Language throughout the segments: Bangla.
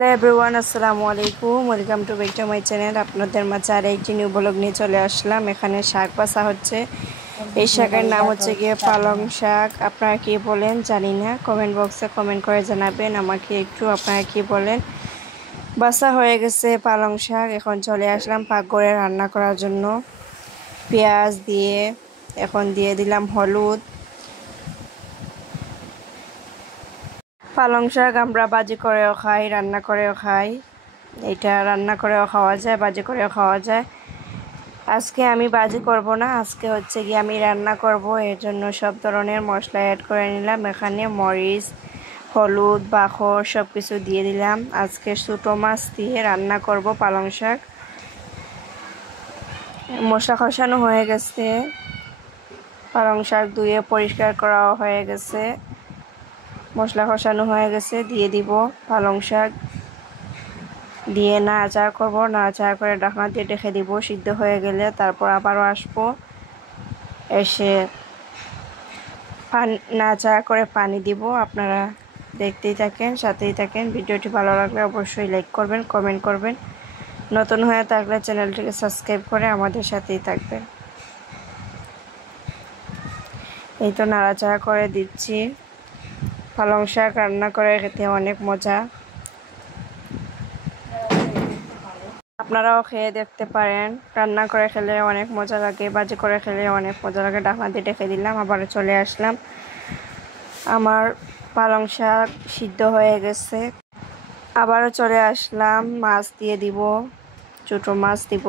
হ্যালো এভরিওয়ান, আসসালামু আলাইকুম। Welcome to back to my channel. আপনাদের মাঝে আর একটি নিউ ব্লগ নিয়ে চলে আসলাম। এখানে শাক বাছা হচ্ছে। এই শাকের নাম হচ্ছে গিয়ে পালং শাক। আপনারা কি বলেন জানি না, কমেন্ট বক্সে কমেন্ট করে জানাবেন আমাকে একটু আপনারা কি বলেন। বাছা হয়ে গেছে পালং শাক, এখন চলে আসলাম পাকঘরে রান্না করার জন্য। পেঁয়াজ দিয়ে এখন দিয়ে দিলাম হলুদ। পালং শাক আমরা ভাজি করেও খাই, রান্না করেও খাই। এটা রান্না করেও খাওয়া যায়, ভাজি করেও খাওয়া যায়। আজকে আমি ভাজি করব না, আজকে হচ্ছে গিয়ে আমি রান্না করব। এর জন্য সব ধরনের মশলা অ্যাড করে নিলাম। এখানে মরিচ, হলুদ, বাখর সব কিছু দিয়ে দিলাম। আজকে ছোটো মাছ দিয়ে রান্না করব পালং শাক। মশলা কষানো হয়ে গেছে, পালং শাক ধুয়ে পরিষ্কার করা হয়ে গেছে, মশলা কষানো হয়ে গেছে। দিয়ে দিব পালং শাক, দিয়ে নাড়াচাড়া করবো। নাড়াচাড়া করে ঢাকনা দিয়ে রেখে দিব। সিদ্ধ হয়ে গেলে তারপর আবারও আসবো, এসে নাড়াচাড়া করে পানি দিব। আপনারা দেখতেই থাকেন, সাথেই থাকেন। ভিডিওটি ভালো লাগলে অবশ্যই লাইক করবেন, কমেন্ট করবেন। নতুন হয়ে থাকলে চ্যানেলটিকে সাবস্ক্রাইব করে আমাদের সাথেই থাকবেন। এই তো নাড়াচাড়া করে দিচ্ছি। পালং শাক রান্না করে খেতে অনেক মজা, আপনারাও খেয়ে দেখতে পারেন। রান্না করে খেলে অনেক মজা লাগে, ভাজি করে খেলে অনেক মজা লাগে। ঢাকনা দিয়ে রেখে দিলাম, আবার চলে আসলাম। আমার পালং শাক সিদ্ধ হয়ে গেছে, আবারও চলে আসলাম। মাছ দিয়ে দিব, ছোটো মাছ দিব,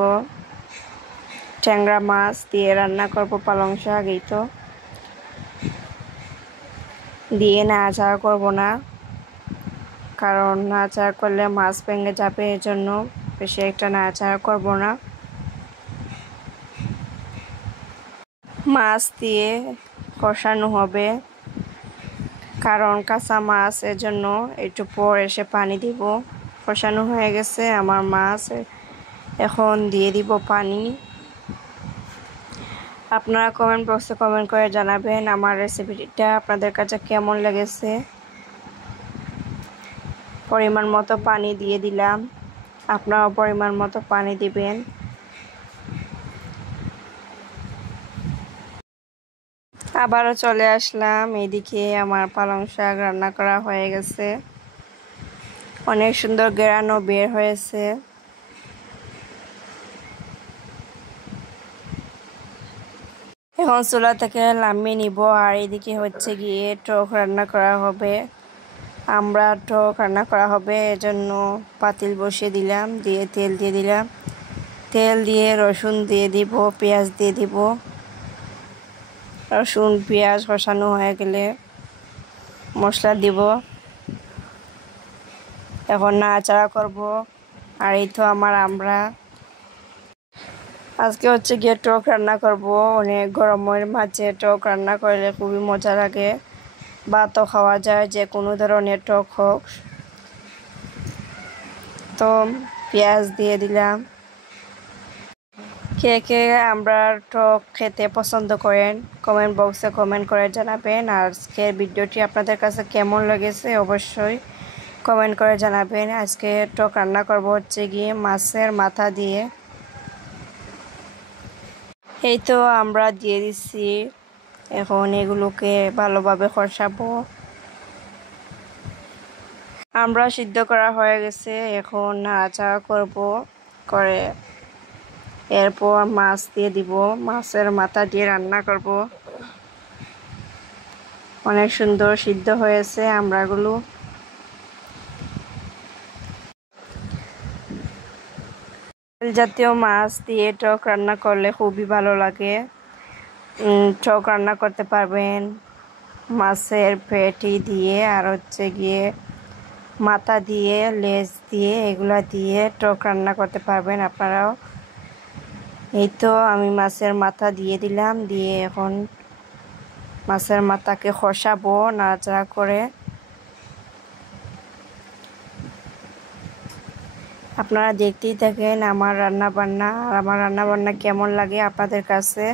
ট্যাংরা মাছ দিয়ে রান্না করব পালং শাক। এই তো দিয়ে নাড়াচাড়া করব না, কারণ নাড়াচাড়া করলে মাছ ভেঙে যাবে, এর জন্য বেশি একটা নাড়াচাড়া করব না। মাছ দিয়ে কষানো হবে, কারণ কাঁচা মাছ, এর জন্য একটু পর এসে পানি দিব। কষানো হয়ে গেছে আমার মাছ, এখন দিয়ে দিব পানি। আপনারা কমেন্ট বক্সে কমেন্ট করে জানাবেন আমার রেসিপিটা আপনাদের কাছে কেমন লেগেছে। পরিমাণ মতো পানি দিয়ে দিলাম, আপনারাও পরিমাণ মতো পানি দিবেন। আবারও চলে আসলাম। এদিকে আমার পালং শাক রান্না করা হয়ে গেছে, অনেক সুন্দর ঘ্রাণও বের হয়েছে। এখন চুলা থেকে নামিয়ে নিব। আর এদিকে হচ্ছে গিয়ে টক রান্না করা হবে। আমরা টক রান্না করা হবে, এজন্য পাতিল বসিয়ে দিলাম, দিয়ে তেল দিয়ে দিলাম। তেল দিয়ে রসুন দিয়ে দিব, পেঁয়াজ দিয়ে দিব। রসুন পেঁয়াজ কষানো হয়ে গেলে মশলা দিব। এখন নাড়াচাড়া করব। আর এই তো আমার আমরা আজকে হচ্ছে গিয়ে টক রান্না করব। অনেক গরমের মাঝে টক রান্না করলে খুবই মজা লাগে, ভাতও খাওয়া যায়, যে কোনো ধরনের টক হোক। তো পেঁয়াজ দিয়ে দিলাম। কে কে আমরা টক খেতে পছন্দ করেন কমেন্ট বক্সে কমেন্ট করে জানাবেন। আর আজকের ভিডিওটি আপনাদের কাছে কেমন লেগেছে অবশ্যই কমেন্ট করে জানাবেন। আজকে টক রান্না করব হচ্ছে গিয়ে মাছের মাথা দিয়ে। এই তো আমরা দিয়ে দিচ্ছি, এখন এগুলোকে ভালোভাবে কষাবো। আমরা সিদ্ধ করা হয়ে গেছে, এখন নাড়াচাড়া করব করে এরপর মাছ দিয়ে দিব। মাছের মাথা দিয়ে রান্না করব। অনেক সুন্দর সিদ্ধ হয়েছে আমড়াগুলো। তেল জাতীয় মাছ দিয়ে টক রান্না করলে খুবই ভালো লাগে। টক রান্না করতে পারবেন মাছের পেটি দিয়ে, আর হচ্ছে গিয়ে মাথা দিয়ে, লেজ দিয়ে, এগুলা দিয়ে টক রান্না করতে পারবেন আপনারাও। এই তো আমি মাছের মাথা দিয়ে দিলাম, দিয়ে এখন মাছের মাথাকে কষাবো নাড়াচাড়া করে। আপনারা দেখতেই থাকেন আমার রান্না বান্না। আর আমার রান্না বান্না কেমন লাগে আপনাদের কাছে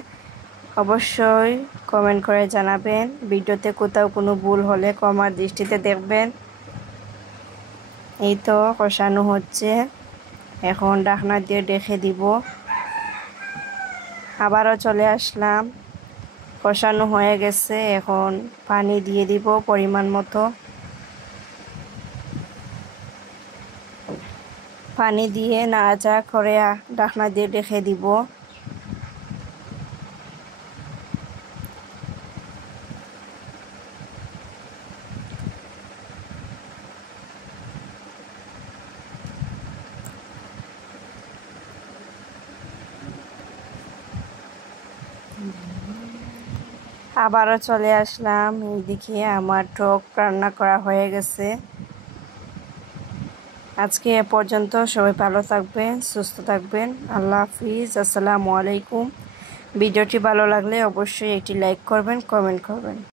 অবশ্যই কমেন্ট করে জানাবেন। ভিডিওতে কোথাও কোনো ভুল হলে ক্ষমার দৃষ্টিতে দেখবেন। এই তো কষানো হচ্ছে, এখন ঢাকনা দিয়ে ঢেকে দিব। আবারও চলে আসলাম, কষানো হয়ে গেছে, এখন পানি দিয়ে দিব পরিমাণ মতো। পানি দিয়ে নাড়াচাড়া করে ঢাকনা দিয়ে ঢেকে দিব। আবারও চলে আসলাম, এইদিকে আমার টক রান্না করা হয়ে গেছে। আজকে এ পর্যন্ত, সবাই ভালো থাকবেন, সুস্থ থাকবেন। আল্লাহ হাফিজ, আসসালামু আলাইকুম। ভিডিওটি ভালো লাগলে অবশ্যই একটি লাইক করবেন, কমেন্ট করবেন।